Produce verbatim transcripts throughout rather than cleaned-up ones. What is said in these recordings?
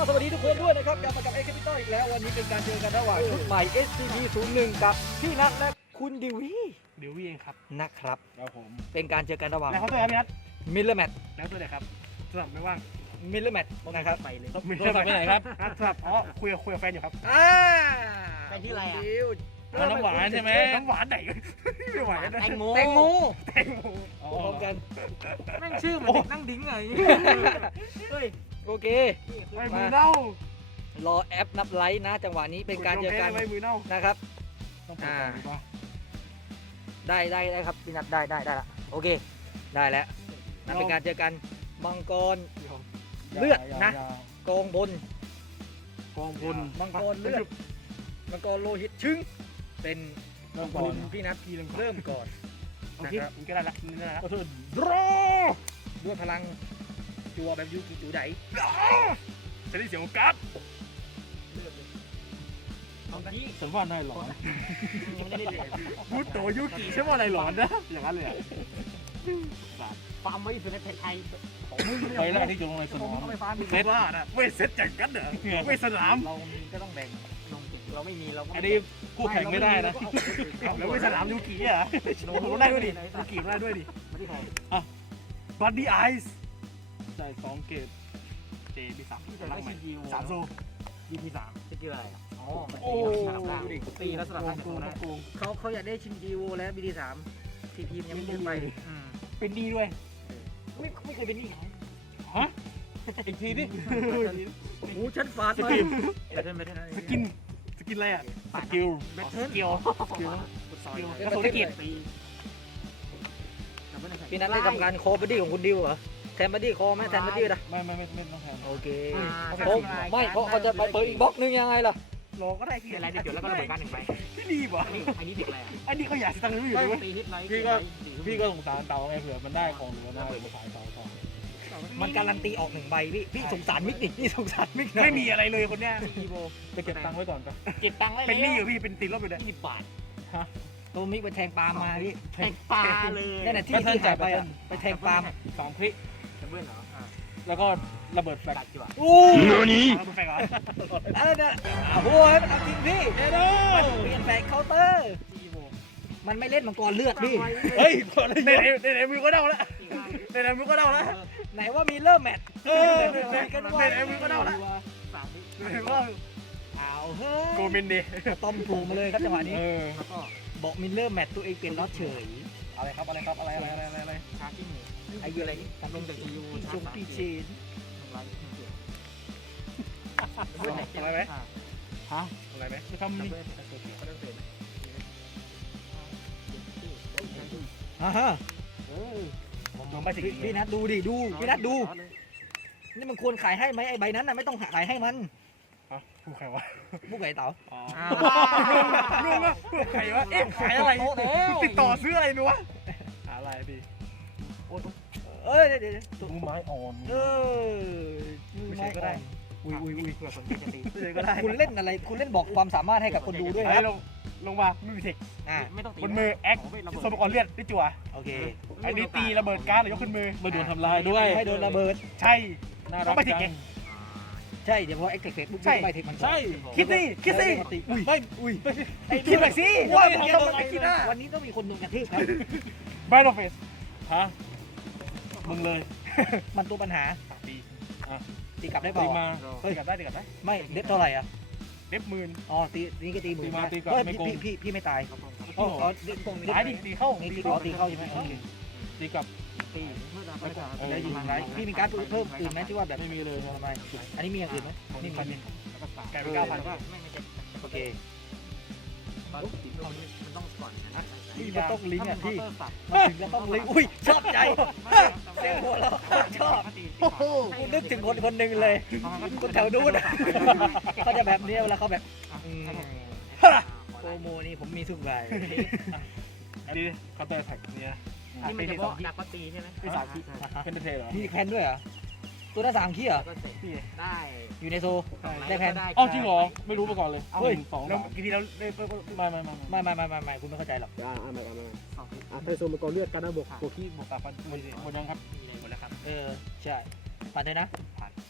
สวัสดีทุกคนด้วยนะครับกลับมากับ X Capital อีกแล้ววันนี้เป็นการเจอกันระหว่างชุดใหม่ เอส ซี พี ศูนย์หนึ่ง กับพี่นัทและคุณดิวี่ดิวี่เองครับนะครับครับผมเป็นการเจอกันระหว่างแล้วเขาตัวครับพี่นัทมิลเลอร์แมทแล้วตัวไหนครับสลับไม่ว่างมิลเลอร์แมทนะครับไปเลยมีโทรศัพท์ไปไหนครับสลับอ๋อคุยกับคุยกับแฟนอยู่ครับอ่าไปที่อะไรอ่ะดิวเอาน้ำหวานใช่ไหมน้ำหวานไหนไม่ไหวนะแตงโมแตงโมแตงโมอ๋อพร้อมกันแม่งชื่อเหมือนเด็กนั่งดิ้งไงเฮ้ยโอเคไม่มือเน่ารอแอปนับไลค์นะ จังหวะนี้เป็นการเจอกันไม่มือเน่านะครับต้องเปิดก่อนดีกว่าได้ได้ได้ครับพี่นัทได้ได้ได้ละโอเค ได้แล้วนั่นเป็นการเจอกันมังกร เลือดนะ กองบนกองพลมังกรเลือดมังกรโลหิตชึ้งเป็นเริ่มคุก่อนณพี่นัทพี่เริ่มเริ่มก่อนโอเคมันก็ได้ละนี่นะก็คือรอด้วยพลังจัวแบบยูกิจูไดจะได้เสียงการ์ดเอาที่ฉันว่าได้หรอยังไม่ได้เรียนพูดโตยุกิใช่ว่าอะไรหลอนนะอย่างนั้นเลยฟาร์มไว้สุดในประเทศไทยไปแรกที่อยู่ตรงไหนสนามไม่ฟาร์มเซตว่านะไม่เซตจากกันเหรอไม่สนามเรามีก็ต้องแบ่งลงเราไม่มีเราก็อันนี้คู่แข่งไม่ได้นะแล้วไม่สนามยูกิอ่ะผมได้ด้วยดิยูกิได้ด้วยดิมาที่ไทยบัดดี้ไอซ์ใช่สองเกตเจบีสามที่จะได้ชินยิวสามโซยีพีสามสกิลอะไรอ๋อมันโอ้ตีสลับได้ตีแล้วสลับได้โกงนะโกงเขาเขาอยากได้ชินจิโวและบีดีสามทีพีมยังไม่ขึ้นไปเป็นดีด้วยไม่ไม่เคยเป็นนี่ฮะอีกทีดิโอ้ฉันฟาดสมากิลแต่เดินไปได้สกินสกินอะไรอ่ะสกิลสกิลสกิลสกิลกระสุนกิจตีพี่นัทได้ทำการคอบัดดี้ของคุณดิวเหรอแทนบัดดี้คอไหมแทนบัดดี้นะไม่ไม่ไม่ไม่ต้องแทนโอเคเขาไม่เขาเขาจะไปเปิดอีกบล็อกนึงยังไงล่ะรอก็ได้พี่เป็นอะไรเดี๋ยวแล้วก็ระเบิดการหนึ่งใบพี่รีบอ่ะอันนี้อันนี้เด็กอะไรอ่ะอันนี้เขาอยากสตังค์ไม่อยู่เลยตีฮิตไลท์พี่ก็สงสารเต๋าไงเผื่อมันได้ของหรือว่าได้มาขายเต๋าต่อมันการันตีออกหนึ่งใบพี่พี่สงสารมิกนี่พี่สงสารมิกนะไม่มีอะไรเลยคนเนี้ยอีโบไปเก็บตังค์ไว้ก่อนปะเก็บตังค์ไว้เป็นหนี้อยู่พี่เป็นติดลบอยู่เนี่ยยี่สิบบาทตัวมิกไปแทงปาล์มมาพี่แทงปลาเลยนั่นแหละที่ที่หายไปอะไปแทงปาล์มสองคลิจะเบิ้ลเหรอแล้วก็ระเบิดแฟลชตัดจีวะอู้ระเบิดแฟลชเหรอเออเนี่ยโอ้ยมันเอาจริงพี่เด้อมันเปลี่ยนแฟกเคาน์เตอร์อีโบมันไม่เล่นมังกรเลือดพี่เฮ้ยในไหนในไหนมือก็เดาแล้วในไหนมือก็เดาแล้วไหนว่ามีเริ่มแมตช์เออคุยกันว่าในไหนมือก็เดาแล้วสามวิในไหนว่าเอาเฮ้โกยเมนเดต้มปรุงมาเลยครับจังหวะนี้เออแล้วก็บอกมิลเลอร์แมตช์ตัวเองเป็นน็อตเฉยอะไรครับอะไรครับอะไรอะไรอะไรอะไรชาร์จที่หมูไอ้เหี้ยอะไรนี่ลงจากทียูพี่ชาชร์งจสามพี่เชเกียร์นไลท์เกียร์อะไรไหมฮะอะไรไหมจะทำนี่อ่าฮะเออลงไปสิพี่พี่นัทดูดิดูพี่นัทดู นี่มันควรขายให้ไหมไอ้ใบนั้นน่ะไม่ต้องขายให้มันฮะผู้ใครวะมุกไก่เต๋าอ๋อลุงอะผู้ใครวะเอ๊ะขายอะไรติดต่อซื้ออะไรนัวหาอะไรพี่โอ้เอ้ยเดี๋ยวเดี๋ยวเดี๋ยวมือไม้อ่อนเออไม่ใช่ก็ได้อุ้ยอุ้ยอุ้ยเผื่อคนจะตีไม่ใช่ก็ได้คุณเล่นอะไรคุณเล่นบอกความสามารถให้กับคนดูด้วยไอ้ครับลงลงมาไม่มีเทคอ่าไม่ต้องตีบนมือแอคสมกรเลือดได้จั่วโอเคอันนี้ตีระเบิดการ์ดหรือยกขึ้นมือไม่โดนทำลายด้วยไม่โดนระเบิดใช่น่ารักจังใช่เดี๋ยวพอเอ็กเทคเฟซบุ๊กใช่ไม่เทคมันใช่คิดสิคิดสิอุ้ยไม่อุ้ยไอ้คิดแบบสิว่าว่ามันทำต้องอะไรคิดหน้าวันนี้ต้องมีคนโดนกระทืบครับแบทเทิลเฟสฮะมึงเลยมันตัวปัญหาตีตีกลับได้เปตีล่ามาตีกลับได้ตีกลับได้ไม่เด็ดเท่าไหร่อ่ะเด็บหมื่นอ๋อตีนี่ก็ตีหมื่นตีมาตีกลับเฮ้ยไม่พี่โกงพี่พี่พี่ไม่ตายโอ้อ๋อโหอ๋อเด็ดตรงตายดิตีเข้านี่ตีอ๋อตีเข้าใช่ไหมโอเคตีกลับตีเมื่อไหร่ก็ได้ยิงไรพี่มีการ์ดเพิ่มอื่นไหมที่ว่าแบบไม่มีเลยทำไมอันนี้มีอย่างอื่นไหมนี่นี่พันมีกลายเป็นเก้าพันไม่ไม่ใช่โอเคตอนตีมันต้องก่อนนะพี่มันต้องลิงก์อ่ะพี่สับมันถึงจะต้องลิงก์อุ้ยชอบใจเสียงหัวเราะชอบโอ้โหกูนึกถึงคนคนหนึ่งเลยคนแถวนู้นอะเขาจะแบบนี้เวลาเขาแบบอืมโปรโมนี่ผมมีทุกใบอันนี้เคาน์เตอร์แท็กเนี่ยนี่มันจะบอกดักปตีใช่ไหมเป็นสามคิดเป็นเทเหรอมีแพนด้วยเหรอตัวละสามขี้เหรอก็เตะได้อยู่ในโซ ได้แพนอ๋อจริงเหรอไม่รู้มาก่อนเลยเฮ้ยสองแล้วกี่ทีเราได้ไม่ไม่ไม่ไม่ไม่ไม่ไม่ไม่คุณไม่เข้าใจหรอกอ่าอ่ามาอ่ามาอ่าไทโซมังกรเลือดการระบบโกกี้บวกสามพันหมดหมดยังครับหมดแล้วครับเออใช่ผ่านเลยนะผ่านไป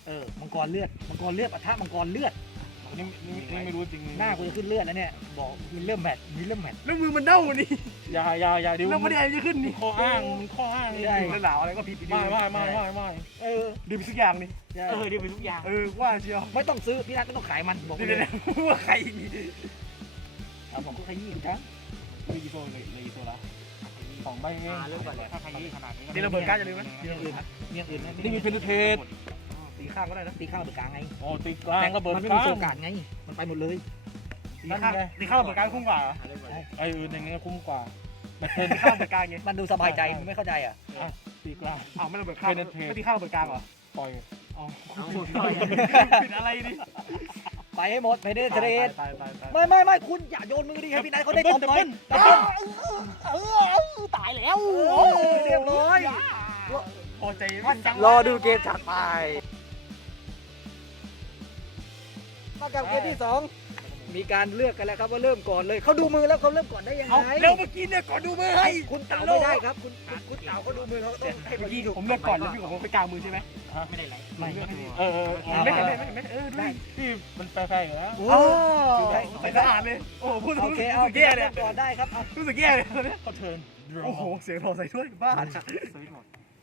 เออมังกรเลือดมังกรเลือดปะทะมังกรเลือดนี่นี่นี่ไม่รู้จริงหน้ากูจะขึ้นเลือดแล้วเนี่ยบอกมีเริ่มแมทมีเริ่มแมทแล้วมือมันเน่านี่อย่าอย่าอย่าดิวแล้วไม่ได้อะไรจะขึ้นนี่ข้ออ้างมันข้ออ้างไม่ได้แล้วหนาวอะไรก็ผิดไม่ไม่ไม่ไม่ไม่เออดื่มสักอย่างนี่ใช่เออดีไปทุกอย่างเออว่าเชียวไม่ต้องซื้อพี่นัทไม่ต้องขายมันบอกไปเดี๋ยวเลเดี๋ยยวว่าใครอีกนี่เอาบอกกูขยี้กูจ้าเลยกี่โซเลยเลยกี่โซละสองใบเองเรื่องก่อนเลยถ้าใครยี่ขนาดนี้นี่ระเบิดก้านจะลืมไหมมีอย่างอื่นมีอย่างอื่นไหมนี่มีเพนเทสตีข้างก็ได้นะตีข้างระเบิดกลางไงโอ้ตีกลางระเบิดมันไม่กมีลางโอกาสไงมันไปหมดเลยตีข้างตีข้างระเบิดก้านคุ้มกว่าเรื่องก่อนไอ้อื่นอย่างเงี้ยคุ้มกว่าแบตเทิตีข้างระเบิดก้านไงมันดูสบายใจมันไม่เข้าใจอ่ะตีกลางอ้าวไม่ระเบิดข้างไม่ตีข้างระเบิดกลางเหรอปล่อยอ๋อเอาหมดหน่อยผิดอะไรนี่ไปให้หมดไปเดนเทรดตายตายตายไม่ไม่ไม่คุณอย่าโยนมือดิให้พี่นัทเขาได้ตบหน่อยตบตายแล้วเรียบร้อยพอใจมั่นจังรอดูเกมถัดไปมากับเกมที่สองมีการเลือกกันแล้วครับว่าเริ่มก่อนเลยเขาดูมือแล้วเขาเริ่มก่อนได้ยังไงเอาแล้วเมื่อกี้เนี่ยก่อนดูมือให้คุณเต่าไม่ได้ครับคุณคุณเต่าเขาดูมือเขาต้องให้เมื่อพี่กี้ดูผมเลือกก่อนแล้วพี่ผมไปกลางมือใช่ไหมไม่ได้ไรไม่เออเออไม่ไม่ไม่ไม่เออดูดิที่มันแฟร์ๆอยู่แล้วโอ้ใส่สะอาดเลยโอ้พูดโอรู้เคสึเอากเกแย่มเลยก่อนได้ครับเอารู้สึกแย่เลยตอนนี้เขาเทิร์นโอ้โหเสียงโทรใส่ถ้วยบ้าซื้อหมด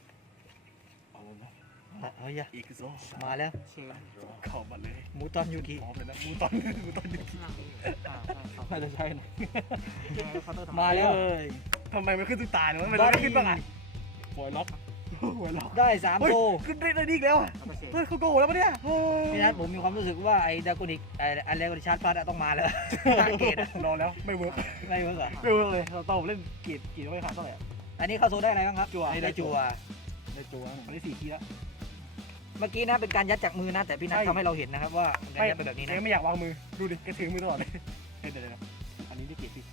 เฮ้ยอีกโซมาแล้วเชนเข้ามาเลยหมูตอนยูกิพร้อมเลยนะมูตอนมูตอนอยู่นั่งนี่อ่าน่าจะใช่นะเคาน์เตอร์ทำมาแล้วเลยทำไมมันขึ้นทุกตายเลยวะมันไม่ขึ้นบ้างอ่ะปล่อยล็อกหัวเราะได้สามเฮ้ยโตขึ้นได้ได้ดีแล้วอ่ะแล้วก็เชนเฮ้ยเขาโกงแล้วปะเนี่ยพี่นัทผมมีความรู้สึกว่าไอ้ดากอนิกไอ้อันเลกชาร์จพลาดต้องมาแล้วเกตรอแล้วไม่เวิร์กไม่เวิร์กเหรอไม่เวิร์กเลยเราต้องเล่นกีดกีดไม่ขาดเท่าไหร่อันนี้เข้าโซได้อะไรบ้างครับจั่วได้จั่วได้จัววันนี้สี่ทีแล้วเมื่อกี้นะเป็นการยัดจากมือนะแต่พี่นัททำให้เราเห็นนะครับว่าการยัดเป็นแบบนี้นะไม่อยากวางมือดูดิแกถือมือตลอดเลยเดี๋ยวเดี๋ยวอันนี้ได้กีดพี่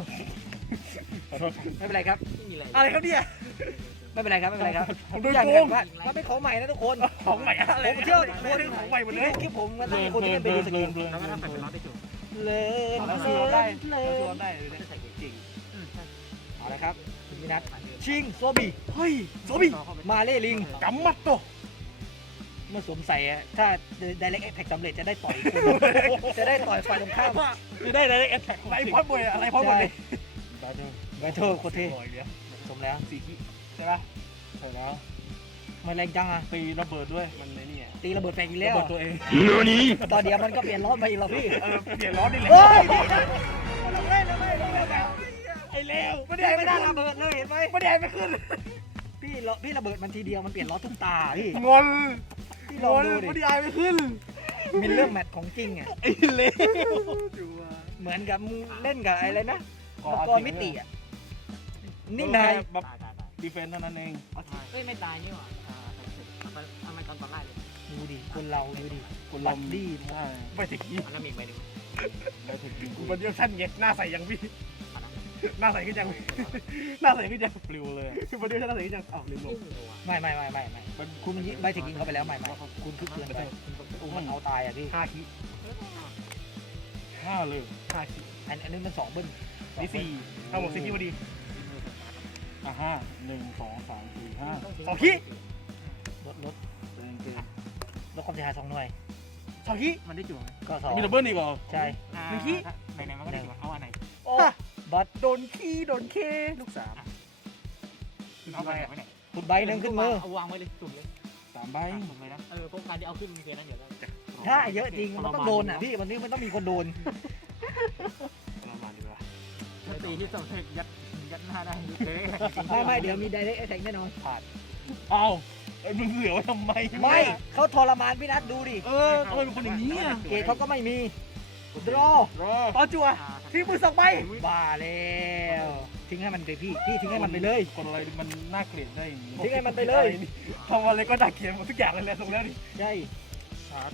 ไม่เป็นไรครับไม่มีอะไรอะไรครับเนี่ยไม่เป็นไรครับไม่เป็นไรครับผมโดนอย่างโกเดียงวว่ามันเป็นของใหม่นะทุกคนของใหม่อะไรผมเชื่อทุกคนของใหม่หมดเลยคลิปผมมันเพต้อลิงนมีคนเพที่ลิเป็นนไปเพดูลิสนกิลเพลินแล้วก็ทำแบบเป็นร้อยได้จุดเลินแล้วเลิซื้อได้นเลิซื้อน ได้เลยใส่เก่งจริงเอาละครับพี่นัทชิงโซบีเฮ้ยโซบี้มาเล่ลิงกำมัดโตเมื่อสวมใส่อะถ้า direct attack สำเร็จจะได้ต่อยคนจะได้ต่อยฝ่ายตรงข้ามจะได้ได้แอตแทกไรพอดบอยอะไรพอดบอยเลยบาเทอร์แบทเทิลโคตรเท่โอ้ยเดี๋ยวสมแล้วสี่ขี้ใช่ปะใช่แล้วมันแรงจังอะตีระเบิดด้วยมันในนี่ตีระเบิดแฟงอีกระแล้วเบิดตัวเองตอนเดียวมันก็เปลี่ยนล้อมาอีกแล้วพี่เออเปลี่ยนล้อนี่แหละเฮ้ยมันต้องเล่นแล้วไม่ต้องเล่นแล้วไอ้เลวไม่พี่ได้ไม่ไม่ได้ได้ระเบิดเลยเห็นไหมไม่ได้ไม่ขึ้นพี่ระพี่ระเบิดมันทีเดียวมันเปลี่ยนล้อทุกตาพี่งอนพี่งลองอนดูไม่ดิได้ไม่ขึ้นมินเรื่องแมตช์ของจริงอะไอ้เลวจัวเหมือนกับมึงเล่นกับอะไรนะมังกรมิติอะนี่นายแบบตายตายตายดีเฟนต์เท่านั้นเองเอ้ยไม่ตายนี่หว่าอ่าทำไมตอนตอนแรกเลยดูดิคนเราดูดิกุลบัมดดี้ใช่ไม่ถึงยี่มันน่ามีอีกใบหนึ่งแล้วถึงจริงมันเดียวชั้นไงหน้าใสยังพี่อันนั้นหน้าใสขึ้นยังหน้าใสขึ้นยังปลิวเลยมันเดียวชั้นหน้าใสขึ้นยังอ้าวลืมลงนี่หัวไม่ไม่ไม่ไม่ไม่คุณยิงใบถึงยิงเขาไปแล้วไม่ไม่คุณคึกเกินไปคุณมันเอาตายอะพี่ห้าขี้ห้าเลยห้าขี้อันอันนี้มันสองเบิ้ลนี่สี่ทั้งหมดสี่ขี้พอดีอ่ะห้าหนึ่งสองสามสี่ห้าสองขี้ลดลดเป็นเกมลดความเสียหายสองหน่วยสองขี้มันได้จุดไหมก็สองมีดับเบิลอีกเหรอใช่หนึ่งขี้ไหนไหนมันก็ได้จุดเอาอันไหนโอ้บัตโดนขี้โดนเคลูกสามเอาไปไหนคุณใบหนึ่งขึ้นมือเอาวางไว้เลยจุ่มเลยสามใบจุ่มเลยนะเออพวกการที่เอาขึ้นมีเกินนั้นเดี๋ยวเราจะถ้าเยอะจริงมันต้องโดนอ่ะพี่วันนี้มันต้องมีคนโดนประมาณนี้วะตีที่สองยัดยัดหน้าได้เลยไม่ไม่เดี๋ยวมี direct attack แน่นอนผ่านอ้าวไอ้มึงเหลือไว้ทำไมไม่เขาทรมานพี่นัทดูดิเออทำไมเป็นคนอย่างนี้อ่ะเกตเขาก็ไม่มีดรอรอต่อจัวที่มือสองใบบ้าแล้วทิ้งให้มันไปพี่พี่ทิ้งให้มันไปเลยคนอะไรมันน่าเกลียดได้อย่างนี้ทิ้งให้มันไปเลยทำอะไรก็น่าเกลียดหมดทุกอย่างเลยแหละตรงแล้วนี่ใช่ชาร์จ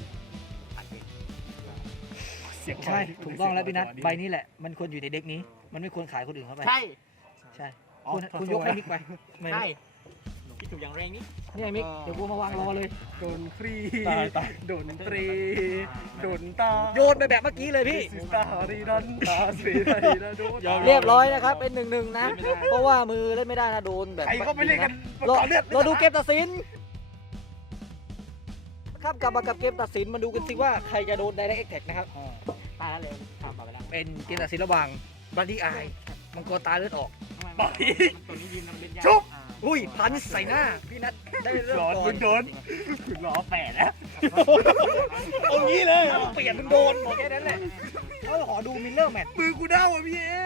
เสียงใช่ถูกต้องแล้วพี่นัทใบนี้แหละมันควรอยู่ในเด็กนี้ มันไม่ควรขายคนอื่นเข้าไปใช่ใช่คุณคุณยกให้มิกไปไม่ใช่คิดถูกอย่างแรงนี้เนี่ยมิกเดี๋ยวกูมาวางรอเลยโดนฟรีตายตายโดนตรีโดนตาโยนไปแบบเมื่อกี้เลยพี่สิตาดีดันตาสีได้นะโดนเรียบร้อยนะครับ เป็นหนึ่งหนึ่งนะ เพราะว่ามือเล่นไม่ได้นะโดนแบบใครเขาไปเล่นกันรอเลือดรอดูเกมตัดสินครับกลับมากับเกมตัดสินมาดูกันสิว่าใครจะโดน Direct Attack นะครับตายแล้วเลยทำมาไปแล้วเป็นเกมตัดสินระหว่างบันดี้อายมังกรตาเลือดออกต่อยตัวนี้ยืนนำเล่นยากชุบอุ้ยพันใส่หน้าพี่นัทได้เริ่มร้อนก่อมึนงโดนถึงล้อแปดแล้วเอางี้เลยเปลี่ยนมึงโดนบอกแค่นั้นแหละเขาขอดูมิลเลอร์แมทมือกูเด้าอ่ะพี่เอ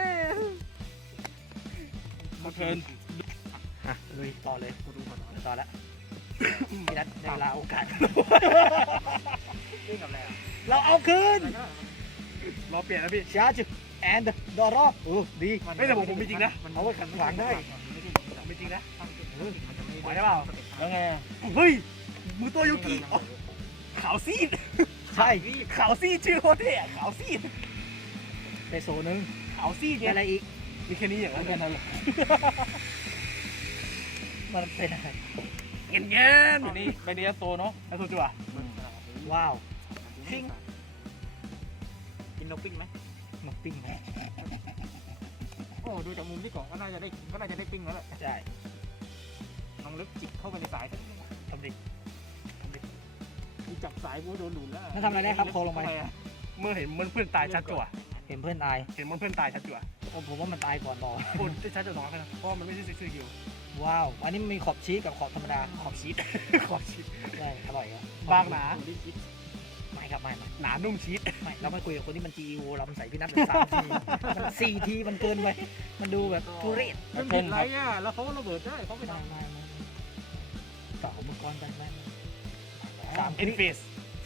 มาเทิร์นอ่ะลุยต่อเลยกูดูก่อนต่อแล้วพี่นัทได้เวลาโอกาสวิ่งกับอะไรอ่ะเราเอาคืนรอเปลี่ยนนะพี่ชาร์จแอนด์ดอรอบโอ้ดีไม่แต่ผมผมมีจริงนะเอาไว้ขังขวางได้ไม่จริงนะไหวได้เปล่าแล้วไงเฮ้ยมือตัวยูกิอ๋อขาวซีดใช่ขาวซีดชื่อโคตรเท่อะขาวซีดได้โซนึงขาวซีดได้เนี่ยอะไรอีกมีแค่นี้อย่างนั้นแค่นั้นเลยมันเป็นอะไรเงี้ยเงี้ยอันนี้ไปเรียนโตเนาะแล้วตัวจั่วว้าวกินนกปิ้งไหมนกปิ้งไหมโอ้ดูจากมุมที่กล่องก็น่าจะได้ก็น่าจะได้ปิ้งแล้วแหละใช่น้องลึกจิกเข้าไปในสายทำดิกูจับสายกูโดนหลุดแล้วแล้วทำอะไรได้ครับโคลงไปเมื่อเห็นมันเพื่อนตายชัดจั่วเห็นเพื่อนตายเห็นมันเพื่อนตายชัดจั่วโอ้ผมว่ามันตายก่อนรอโอ้ยชัดจั่วน้อยนะเพราะมันไม่ใช่ชื่อคิวว้าว อันนี้มันมีขอบชีสกับขอบธรรมดาขอบชีสขอบชีสใช่ อร่อยครับบางหนาไม่ครับไม่ไม่หนานุ่มชีสไม่เราไม่คุยกับคนที่มันจีโอเรามันใส่พี่นัทเป็นสามทีมันสี่ทีมันเกินไป มันดูแบบทุเรศมันผิดไรอ่ะแล้วเขาระเบิดได้เขาไม่ไม่ทำไม่ไม่สองมังกรไปไหมสามเอ็นเฟส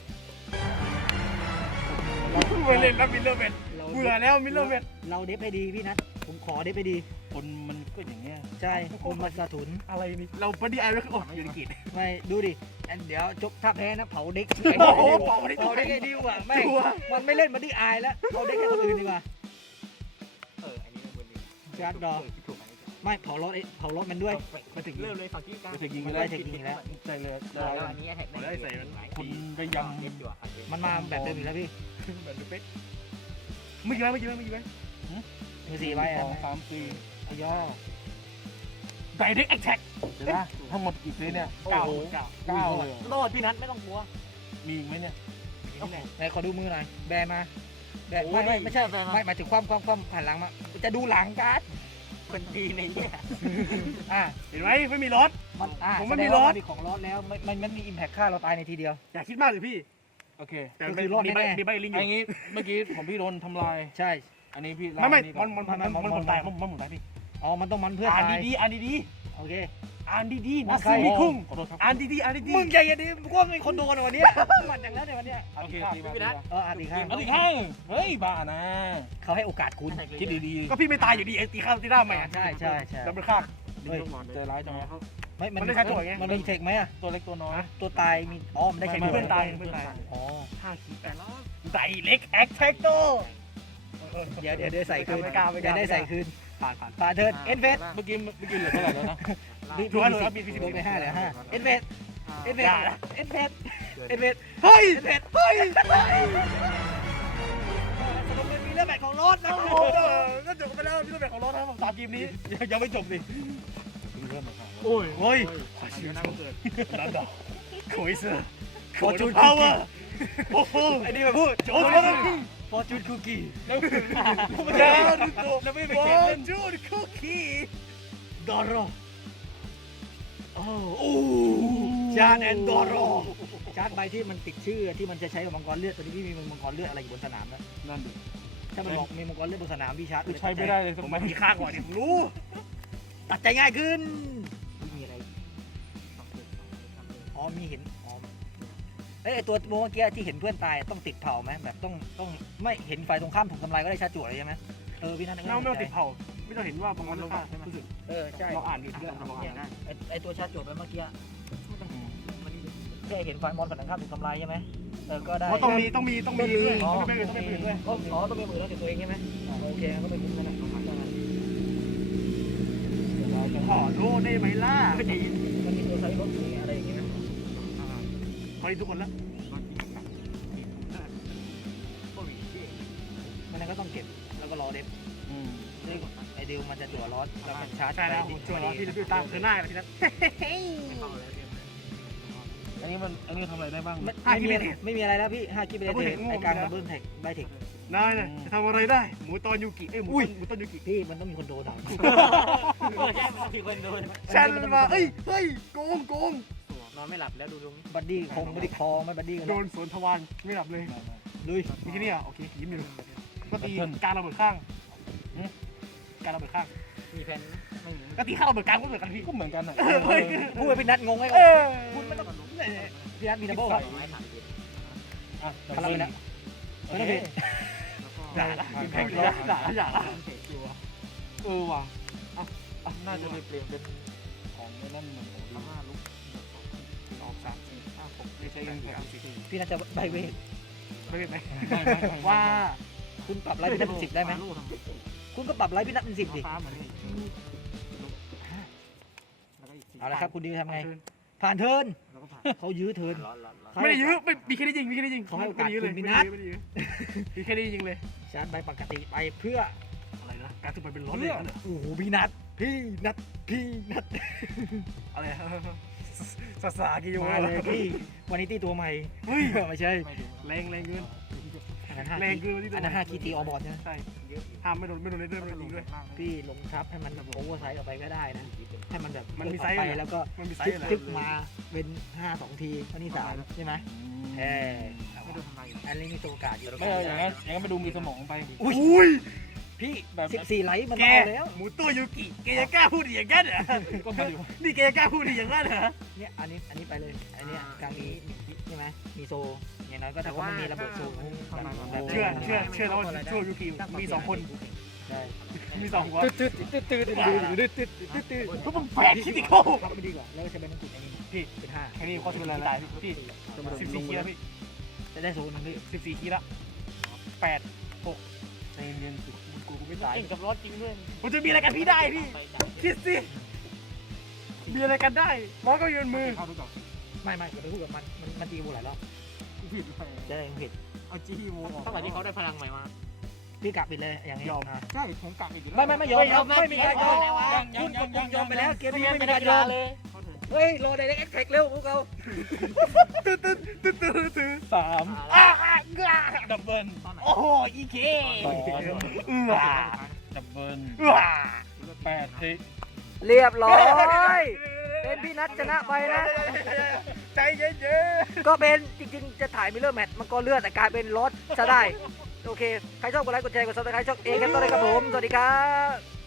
เบื่อเล่นแล้วมิลเลอร์แมนเบื่อแล้วมิลเลอร์แมนเราเดฟให้ดีพี่นัทผมขอเดฟให้ดีคนมันก็อย่างเงี้ยใช่คนมาสะทุนอะไรนี่เราปฏิไอไว้คือโอ้ยูนิกิไม่ดูดิอันเดี๋ยวจบถ้าแพ้นะเผาเด็กโอ้โหเผาเด็กเผาเด็กไอ้ดิวอ่ะแม่งมันไม่เล่นมันที่อายแล้วเอาเด็กให้คนอื่นดีกว่าเอออันนี้เป็นดีชาร์จดอไม่เผารถไอ้เผารถมันด้วยมาถึงเริ่มเลยฝั่งที่กลางไปถึงยิงมันแล้ได้วเทคนิคแล้วใจเลยแล้วอันนี้แท็กคุณก็ยำเด็ดอยู่อ่ะมันมาแบบเดิมอีกแล้วพี่แบบเป๊ะไม่กี่ไหมไม่กี่ไหมไม่กี่ไหมมือสี่ใบสอ่ะองสามสี่เอาย่อไดเรกแอคแท็กเดี๋ยวนะทั้งหมดกี่ซื้อเนี่ยเก้าเก้าเก้าเลยรอดพี่นัทไม่ต้องกลัวมีอีกไหมเนี่ยไหนขอดูมือหน่อยแบมาแบไม่ไม่ไม่ใช่ไม่หมายถึงความความความผ่านหลังมาจะดูหลังการ์ดคนดีในเนี่ยอ่ะเห็นไหมไม่มีรถมันอ่ะผมไม่แสดมีงรว่าถมันมีของรถแล้วมันมันมันมีอิมแพคฆ่าเราตายในทีเดียวอย่าคิดมากเลยพี่โอเคแต่ก็คือรอดมีใบแน่ๆมีใบลิงออันยู่นี้เมื่อกี้ของพี่โดนทำลายใช่อันนี้พี่ไม่ไม่นี่มัก่อนมันมันมันมันตายมันมันหมุนตายพี่อ๋อมันต้องมันเพื่อนอ่านตายดีๆอ่านดีโอเคๆอ่านดีๆมันะนใครซื้อมีคุ้งขอโทษครับอ่านดีๆอ่านดีๆมึงใจเย็นดิกูว่ามีคนโดนวันนี้มันอย่างนั้นในวันเนี้ยโอเคตีมาตีมาเอออ่ะตีข้างเอาตีข้างเฮ้ยบ้านะเขาให้โอกาสคุณคิดดีก็พี่ไม่ตายอยู่ดีไอ้ตีข้าวตีหน้าใหม่อ่ะใช่ใช่ใช่แล้วมันฆ่าๆเฮ้ยใจร้ายจังวะไม่มันมันได้ใช้ตัวไงมันมีเทคไหมอ่ะตัวเล็กตัวน้อยตัวตายมีอ๋อมันได้ไม่แค่ไม่เพื่เพื่ออน นตายเพื่อนตายอ๋อห้าขีดแปแต่ดแล้วไดเล็กแอคแท็กโตเดี๋ยวเดี๋ยวเดี๋ยวใส่คืนไม่กล้าไม่กเดี๋ยล้าวได้ใส่คืนผ่านผ่านผ่านเทิร์นเอ็นเฟสเมื่อกี้เมื่อกี้เหลือเท่าไหร่แล้วนะชัวร์เลยครับมีมีมีลดไปห้าเหลือห้าเอ็นเฟสเอ็นเฟสอย่านะเอ็นเฟสเอ็นเฟสเฮ้ยเอ็นเฟสเฮ้ยสรุปเป็นมีเรื่องแบบของรถนะโอ้โหก็จบกันไปแล้วที่ต้องเป็นของรถนะผมสามทีมนี้ยังไม่จบดิเริ่มมาครับโอ้ยโอ้ยขอชื่อนั่งเกิดนั่นดอกโคยเซอร์ฟอร์จูนพาวเวอร์โอ้โหไอ้นี่มาพูดโอ้โหฟอร์จูนคุกกี้แล้วแล้แล้วไม่เป็นวเกไม่มเป็เล่นนจูดคุกกี้ดอรอโอ้โอ้จานแอนดอรอจานใบที่มันติดชื่อที่มันจะใช้กับมังกรเลือดตัวนี้พี่มีมังกรเลือดอะไรอยู่บนสนามนะนั่นดิถ้ามันบอกมีมังกรเลือดบนสนามพี่ชาร์จคือใช้ไม่ได้เลยผมมาทีข้างก่อนดิผมรู้ตัดใจง่ายขึ้นมีอะไรอ๋อมีเห็นอ๋อเอ้ยไอตัวเมื่อกี้ที่เห็นเพื่อนตายต้องติดเผาไหมแบบต้องต้องไม่เห็นฝ่ายตรงข้ามถูกทำลายก็ได้ชาร์จจั่วเลยใช่ไหมเออพี่นั่นเราไม่ต้องติดเผาไม่ต้องเห็นว่าบางคนฆ่าใช่ไหมเออใช่เราอ่านอยู่ที่เราอ่านเนี่ยไอไอตัวชาร์จจั่วไปเมื่อกี้แค่เห็นฝ่ายมอนฝั่งตรงข้ามถูกทำลายใช่ไหมเออก็ได้เพราะต้องมีต้องมีต้องมีด้วยอ๋อต้องมีต้องมีปืนด้วยอ๋อต้องมีมือแล้วติดตัวเองใช่ไหมโอเคก็ไปกินกันนะขอโทษได้ไหมล่ะมันมีตัวใช้รถมีอะไรอย่างเงี้ยขอทุกคนแล้วมันก็ต้องเก็บแล้วก็รอเด็บอืมซึ่งไอเดียวมันจะจั่วรถแล้วก็ชาร์จใช่แล้วไปชัวร์ที่รีวิวตามเธอหน้ากันทีนั้นอันนี้นี้มันอันนี้ทำอะไรได้บ้างไม่ไม่มีไม่มีอะไรแล้วพี่ห้ากิไปเลยไอการดับเบิลแท็กไบเทคนายน่ะจะทำอะไรได้หมูตอนยูกิเอ้ยหมูต้นหมูต้นยูกิพี่มันต้องมีคนโดนด่าใช่มันมีคนโดนฉันมาเอ้ยเฮ้ยโกงโกงนอนไม่หลับแล้วดูดูบัดดี้คงไม่ได้คอไม่บัดดี้กันโดนสวนทวารไม่หลับเลยลุยมีแค่นี้อ่ะโอเคยิ้มอยู่ก็ตีการระเบิดข้างการระเบิดข้างมีแฟนไม่มีก็ตีข้างระเบิดกลางก็เหมือนกันพี่ก็เหมือนกันอ่ะพูดไปพี่นัทงงไหมเออคุณมันต้องพี่นัทมีดับเบิลไม้ถามดิอ่ะพลังนะโอไม่เคต้องผิดด่าละแข่งแล้วด่าละด่าละเตะตัวเออว่ะน่าจะไปเปลี่ยนเป็นของไอ้นั่นเหมือนของดีห้าลูกสองสามสี่ห้าหกไม่ใช่เรื่องแข่งสี่พี่นัทจะใบเวทไม่เป็นไรว่าคุณปรับไลฟ์พี่นัทเป็นสิบได้ไหมคุณก็ปรับไลฟ์พี่นัทเป็นสิบดิฟ้าเหมือนแล้วก็อีกเอาละครับคุณดิวทำไงผ่านเทิร์นแล้วก็ผ่านเขายื้อเทิร์นร้อนร้อนร้อนไม่ได้ยื้อไม่มีแค่นี้จริงมีแค่นี้จริงเขาให้โอกาสไม่ได้ยื้อเลยคุณไม่มีได้นัดยื้อไม่ได้ยื้อมีแค่นี้จริงเลยชาร์จใบปกติไปเพื่ออะไรนะการถูกไปเป็นร้อนเลยนะโอ้โหพี่นัทพี่นัทพี่นัทอะไรสาสากิโยมาเลยพี่วันนี้ตีตัวใหม่เฮ้ยไม่ใช่ไม่ดูแรงแรงเกินอันนั้นห้าแรงเกินที่ตัวอันนั้นห้าคีตีออบอร์ดนะใช่ห้ามไม่โดนไม่โดนในเรื่องจริงด้วยพี่ลงทับให้มันแบบโอเวอร์ไซส์ออกไปก็ได้นะให้มันแบบมันมีไซส์ไปเหรอแล้วก็มันมีไซทึส์กอะไรทึกมาเป็นห้าสองทีอันนี้สามใช่ไหมเออไม่โดนทำไมอันนี้มีตัวโอกาสอยู่ไม่เอาอย่างนั้นอย่างนั้นมาดูมีสมองไปอุ้ยพี่สิบสี่ไลท์มันแกเอาแล้วหมูตัวยูกิแกจะกล้าพูดอย่างนั้นเหรอก็มาดูนี่แกจะกล้าพูดอย่างนั้นเหรอเนี่ยอันนี้อันนี้ไปเลยอันเนี้ยกลางนี้ใช่ไหมมีโซอย่างน้อยก็ถ้าว่าไม่มีระเบิดโซเชื่อเชื่อเชื่อแล้วว่าชั่วยูกิมีสองคนใช่มีสองหัวตืดตืดตืดตืดตืดตืดตืดตืดตืดพวกมึงแฝงคิดดิโก้ครับไม่ดีกว่าแล้วก็ใช้ใบมงกุฎอันนี้พี่เป็นห้าแค่นี้ข้อสรุปตายพี่สิบสี่คีแล้วพี่จะได้โซนหนึงพี่สิบสี่คีละแปดหกใจเย็นๆสิกูกูไม่ตายเก่งกับรถจริงด้วยผมจะมีอะไรกันพี่ได้พี่คิดสิมีอะไรกันได้มอสก็ยืนมือเข้าดูก่อนไม่ไม่อย่าไปพูดกับมันมันมันตีกูหลายรอบผิดไปจะได้ผิดเอาจีโวเท่าไหร่ที่เขาได้พลังใหม่มาพี่กะปิดเลยอย่างนี้ใช่ผมกะอีกไม่ไม่ไม่ยอมครับไม่มีการยอมคุณคุณยอมไปแล้วเกมนี้ไม่มีการยอมเลยเฮ้ยโรไดเรกเอ็กแท็กเร็วพวกเราตื้อตื้อตื้อตื้อตื้อสามอ่าอ่าอ่าดับเบิลตอนไหนโอ้โหอีเคสองเอือดับเบิลเอือแปดสิเรียบร้อยเป็นพี่นัทชนะไปนะใจเย็นก็เป็นจริงๆจะถ่ายมิเลอร์แมทมันก็เลือดแต่กลายเป็นรถจะได้โอเคใครชอบกดไลค์กดแชร์กดซับสไครต์ช่องเอกันต่อเลยครับผมสวัสดีครับ